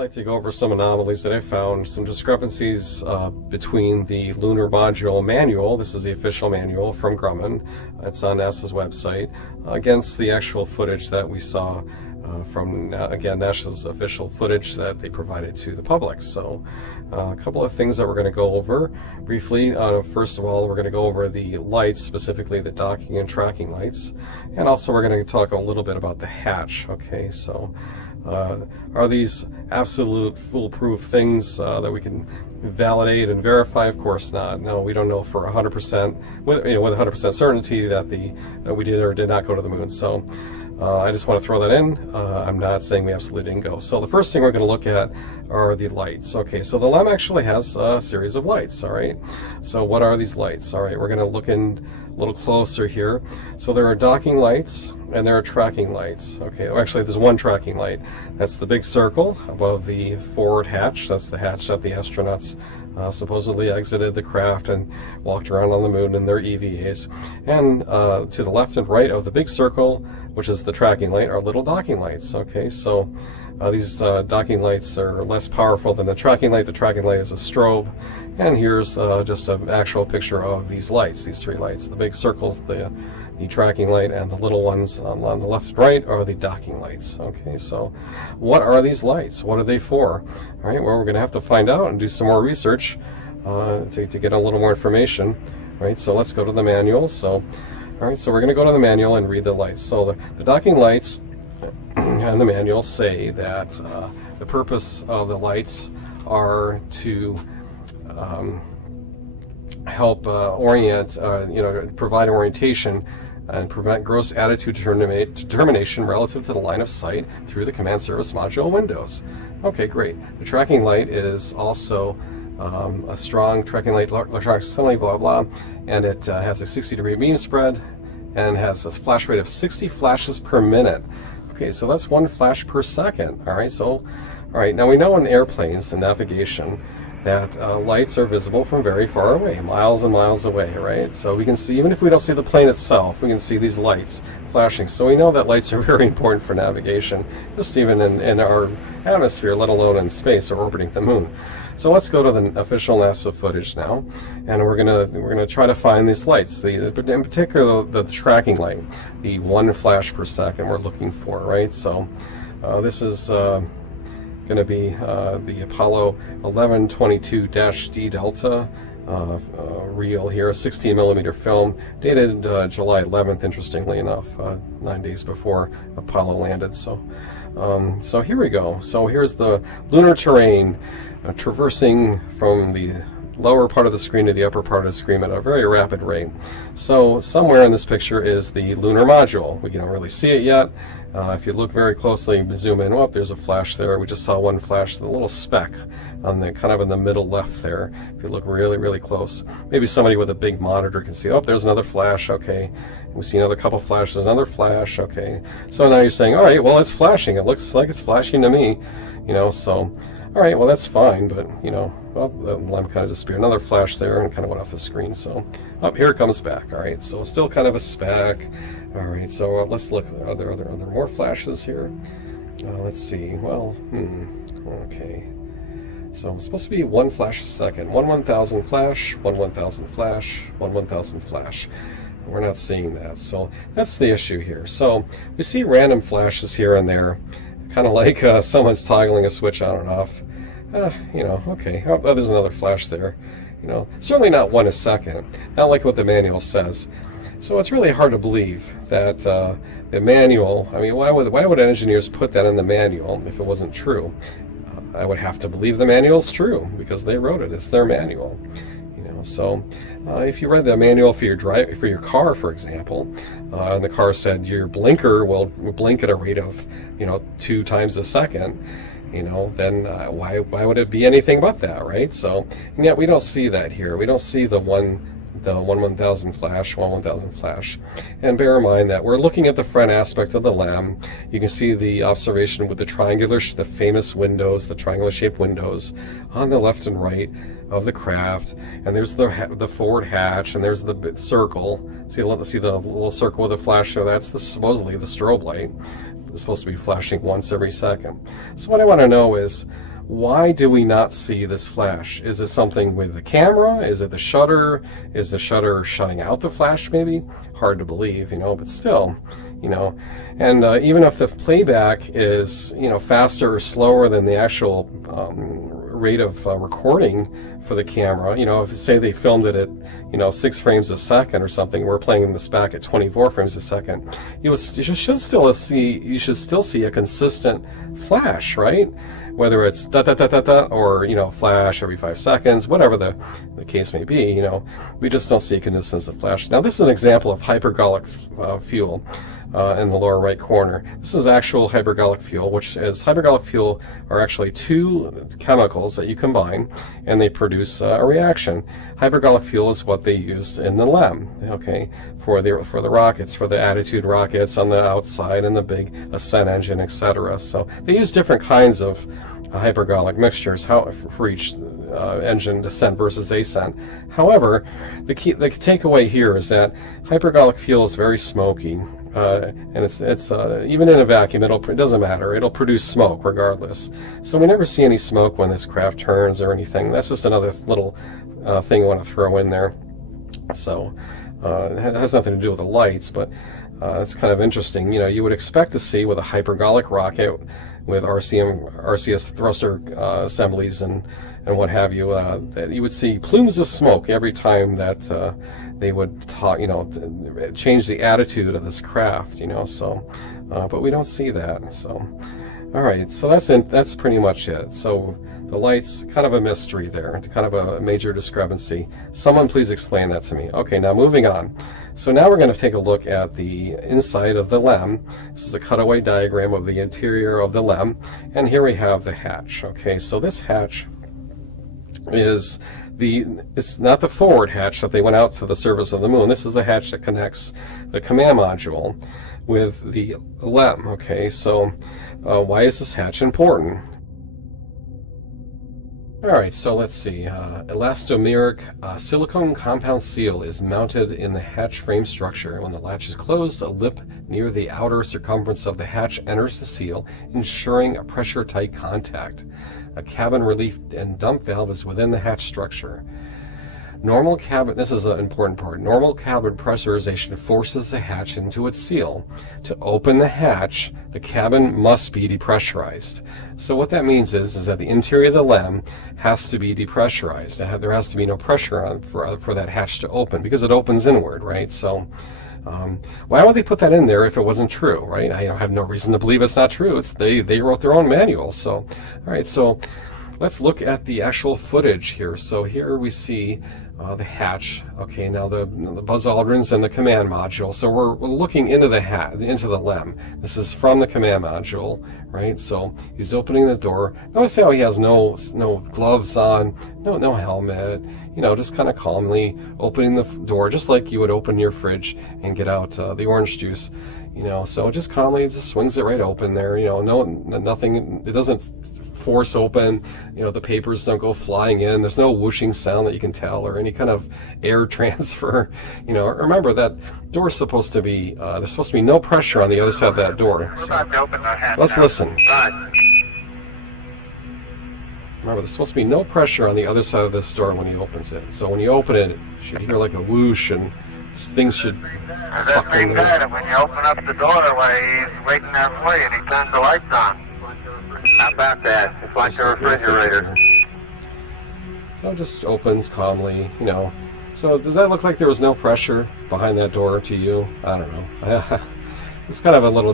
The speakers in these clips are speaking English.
like to go over some anomalies that I found, some discrepancies between the lunar module manual, this is the official manual from Grumman, it's on NASA's website, against the actual footage that we saw from, again, NASA's official footage that they provided to the public. So a couple of things that we're going to go over briefly. First of all, we're going to go over the lights, specifically the docking and tracking lights, and also we're going to talk a little bit about the hatch. Okay, so are these absolute foolproof things that we can validate and verify? Of course not. No, we don't know for 100% with 100% certainty that we did or did not go to the moon. So I just want to throw that in. I'm not saying we absolutely didn't go. So the first thing we're going to look at are the lights. Okay, so the LEM actually has a series of lights. All right, so what are these lights? All right, we're going to look in a little closer here. So there are docking lights and there are tracking lights. Okay, actually there's one tracking light. That's the big circle above the forward hatch. That's the hatch that the astronauts supposedly exited the craft and walked around on the moon in their EVAs. And to the left and right of the big circle, which is the tracking light, are little docking lights. Okay, so these docking lights are less powerful than the tracking light. The tracking light is a strobe. And here's just an actual picture of these lights, these three lights. The big circles, the tracking light, and the little ones on the left and right are the docking lights. Okay, so what are these lights? What are they for? All right, well, we're going to have to find out and do some more research to get a little more information. All right, so let's go to the manual. So, all right, so we're going to go to the manual and read the lights. So the docking lights and the manual say that the purpose of the lights are to help orient, provide orientation and prevent gross attitude determination relative to the line of sight through the command service module windows. Okay, great. The tracking light is also a strong tracking light, electronic assembly, blah, blah, and it has a 60-degree beam spread and has a flash rate of 60 flashes per minute. Okay, so that's one flash per second. All right, so, all right, now we know in airplanes and navigation that lights are visible from very far away, miles and miles away, right? So we can see, even if we don't see the plane itself, we can see these lights flashing. So we know that lights are very important for navigation, just even in our atmosphere, let alone in space or orbiting the moon. So let's go to the official NASA footage now, and we're gonna try to find these lights. In particular, the tracking light, the one flash per second we're looking for, right? So this is going to be the Apollo 1122-D Delta reel here, 16 millimeter film, dated July 11th, interestingly enough, 9 days before Apollo landed. So here we go. So here's the lunar terrain traversing from the lower part of the screen to the upper part of the screen at a very rapid rate. So somewhere in this picture is the lunar module. We don't really see it yet. If you look very closely, zoom in, there's a flash there. We just saw one flash, the little speck on the kind of in the middle left there. If you look really, really close, maybe somebody with a big monitor can see, there's another flash. Okay, we see another couple flashes, another flash. Okay, so now you're saying, all right, well, it's flashing. It looks like it's flashing to me, so. All right, well, that's fine, but, the LEM kind of disappeared. Another flash there and kind of went off the screen. So, here it comes back. All right, so still kind of a speck. All right, so let's look. Are there more flashes here? Let's see. Well, okay. So it's supposed to be one flash a second. 1/1000 flash, 1/1000 flash, 1/1000 flash. We're not seeing that. So that's the issue here. So we see random flashes here and there, kind of like someone's toggling a switch on and off. Okay, there's another flash there. Certainly not one a second, not like what the manual says. So it's really hard to believe that the manual, why would engineers put that in the manual if it wasn't true? I would have to believe the manual's true because they wrote it. It's their manual. So if you read the manual for your car, for example, and the car said your blinker will blink at a rate of 2 times a second, then why would it be anything but that, right? So, and yet we don't see that here. We don't see the 1/1000 flash, 1/1000 flash. And bear in mind that we're looking at the front aspect of the LEM. You can see the observation with the famous windows, the triangular-shaped windows on the left and right of the craft. And there's the forward hatch, and there's the circle. See the little circle with a flash there? That's supposedly the strobe light. It's supposed to be flashing once every second. So what I want to know is, why do we not see this flash? Is it something with the camera? Is it the shutter? Is the shutter shutting out the flash maybe? Hard to believe, but still, and even if the playback is, faster or slower than the actual rate of recording for the camera, if say they filmed it at, 6 frames a second or something, we're playing this back at 24 frames a second, you should still see a consistent flash, right? Whether it's da da da da da or flash every 5 seconds, whatever the case may be, we just don't see a consistent flash. Now this is an example of hypergolic fuel in the lower right corner. This is actual hypergolic fuel, which is hypergolic fuel are actually 2 chemicals that you combine and they produce a reaction. Hypergolic fuel is what they used in the LEM, okay, for the rockets, for the Attitude rockets on the outside and the big ascent engine, etc. So they use different kinds of hypergolic mixtures for each engine, descent versus ascent. However, the takeaway here is that hypergolic fuel is very smoky, and it's even in a vacuum, it doesn't matter. It'll produce smoke regardless. So we never see any smoke when this craft turns or anything. That's just another little thing I want to throw in there. So it has nothing to do with the lights, but it's kind of interesting. You would expect to see with a hypergolic rocket with RCS thruster assemblies and what have you, that you would see plumes of smoke every time that they would change the attitude of this craft, so but we don't see that. So all right, so that's pretty much it. So the lights, kind of a mystery there, kind of a major discrepancy. Someone please explain that to me. Okay, now moving on. So now we're going to take a look at the inside of the LEM. This is a cutaway diagram of the interior of the LEM, and here we have the hatch. Okay, so this hatch it's not the forward hatch that they went out to the surface of the moon. This is the hatch that connects the command module with the LEM. Okay, so why is this hatch important? Alright, so let's see. Elastomeric silicone compound seal is mounted in the hatch frame structure. When the latch is closed, a lip near the outer circumference of the hatch enters the seal, ensuring a pressure-tight contact. A cabin relief and dump valve is within the hatch structure. Normal cabin, this is an important part, normal cabin pressurization forces the hatch into its seal. To open the hatch, the cabin must be depressurized. So what that means is that the interior of the LEM has to be depressurized. There has to be no pressure on for that hatch to open, because it opens inward, right? So why would they put that in there if it wasn't true, right? I have no reason to believe it's not true. They wrote their own manual. So all right, so let's look at the actual footage here. So here we see the hatch. Okay, now the buzz aldrins and the command module. So we're looking into the LEM. This is from the command module, right? So he's opening the door. Notice how he has no gloves on, no helmet. Just kind of calmly opening the door, just like you would open your fridge and get out the orange juice. So just calmly, just swings it right open there. Nothing. It doesn't force open, the papers don't go flying in, there's no whooshing sound that you can tell or any kind of air transfer. Remember that door's supposed to be there's supposed to be no pressure on the other side of that door. So let's listen. Remember, there's supposed to be no pressure on the other side of this door when he opens it. So when you open it, you should hear like a whoosh and things should suck in there. When you open up the doorway, he's waiting there for you and he turns the lights on. How about that? It's like a refrigerator. So it just opens calmly, So does that look like there was no pressure behind that door to you? I don't know. It's kind of a little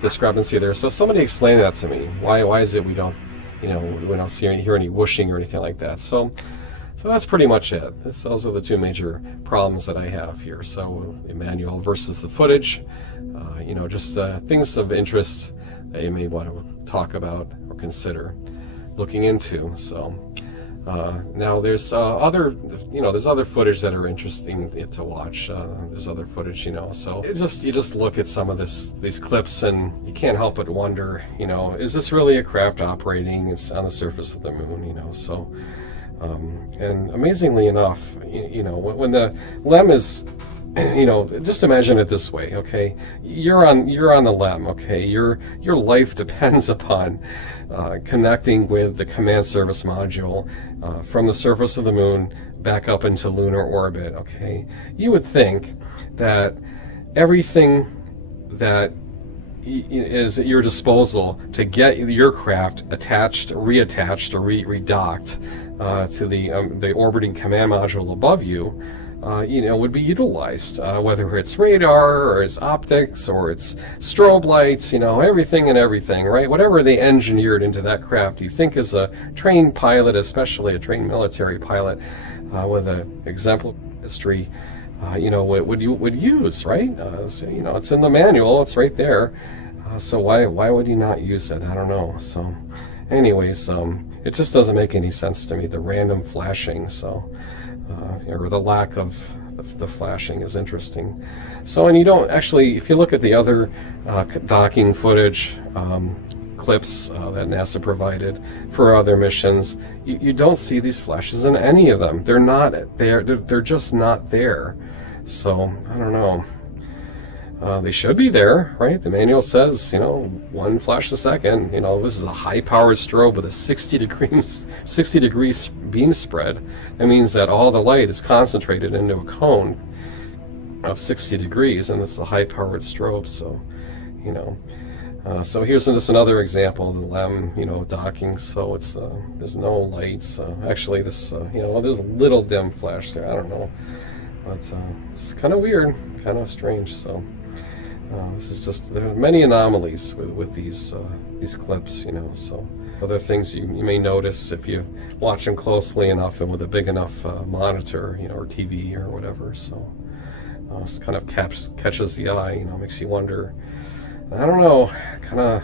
discrepancy there. So somebody explain that to me. Why is it we don't hear any whooshing or anything like that? So that's pretty much it. Those are the 2 major problems that I have here. So the manual versus the footage. Just things of interest that you may want to talk about or consider looking into. So now there's there's other footage that are interesting to watch. There's other footage, so you just look at some of these clips and you can't help but wonder, is this really a craft operating? It's on the surface of the moon, so and amazingly enough, when the LEM is just imagine it this way, okay? You're on the LEM, okay? Your life depends upon connecting with the command service module from the surface of the moon back up into lunar orbit, okay? You would think that everything that is at your disposal to get your craft attached, reattached, or redocked to the orbiting command module above you, would be utilized, whether it's radar or it's optics or it's strobe lights, everything and everything, right? Whatever they engineered into that craft, you think as a trained pilot, especially a trained military pilot with an exemplary history, would use, right? So, it's in the manual, it's right there. So why would you not use it? I don't know. So, anyways, it just doesn't make any sense to me. The random flashing, or the lack of the flashing is interesting. So, and you don't actually, if you look at the other docking footage clips that NASA provided for other missions, you don't see these flashes in any of them. They're not there. They're just not there. So, I don't know. They should be there, right? The manual says, one flash a second. This is a high-powered strobe with a 60 degrees beam spread. That means that all the light is concentrated into a cone of 60 degrees, and it's a high-powered strobe. So, so here's just another example of the LEM, docking. So it's there's no lights. Actually, this there's a little dim flash there. I don't know, but it's kind of weird, kind of strange. So. This is just, there are many anomalies with these clips, So other things you may notice if you watch them closely enough and with a big enough monitor, or TV or whatever. So it kind of catches the eye, makes you wonder. I don't know, kind of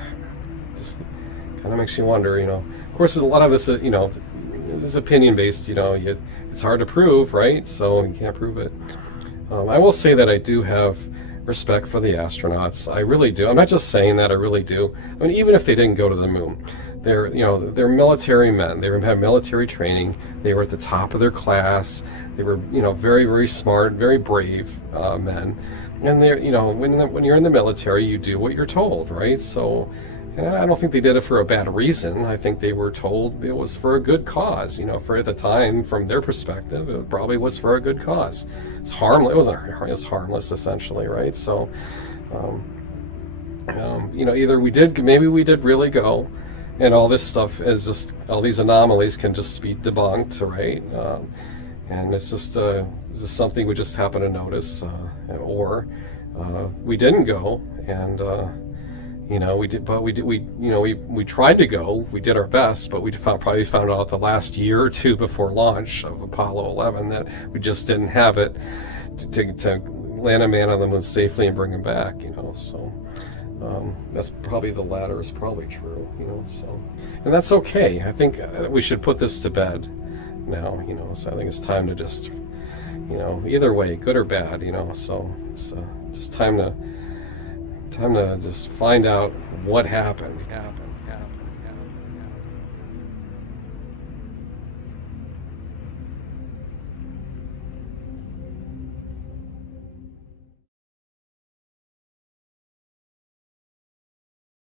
makes you wonder, Of course, a lot of this, is opinion based. It's hard to prove, right? So you can't prove it. I will say that I do have respect for the astronauts. I really do. I'm not just saying that, I really do. I mean, even if they didn't go to the moon, they're military men. They have military training. They were at the top of their class. They were, very, very smart, very brave men. And they're, when you're in the military, you do what you're told, right? So, I don't think they did it for a bad reason. I think they were told it was for a good cause. For at the time, from their perspective, it probably was for a good cause. It's harmless. It was harmless, essentially, right? So, either maybe we did really go, and all this stuff is just, all these anomalies can just be debunked, right? And it's just something we just happen to notice, or we didn't go, and we tried to go. We did our best, but we probably found out the last year or two before launch of Apollo 11 that we just didn't have it to land a man on the moon safely and bring him back. So that's probably, the latter is probably true. So, and that's okay. I think we should put this to bed now. So I think it's time to just, either way, good or bad. So it's just time to just find out what happened.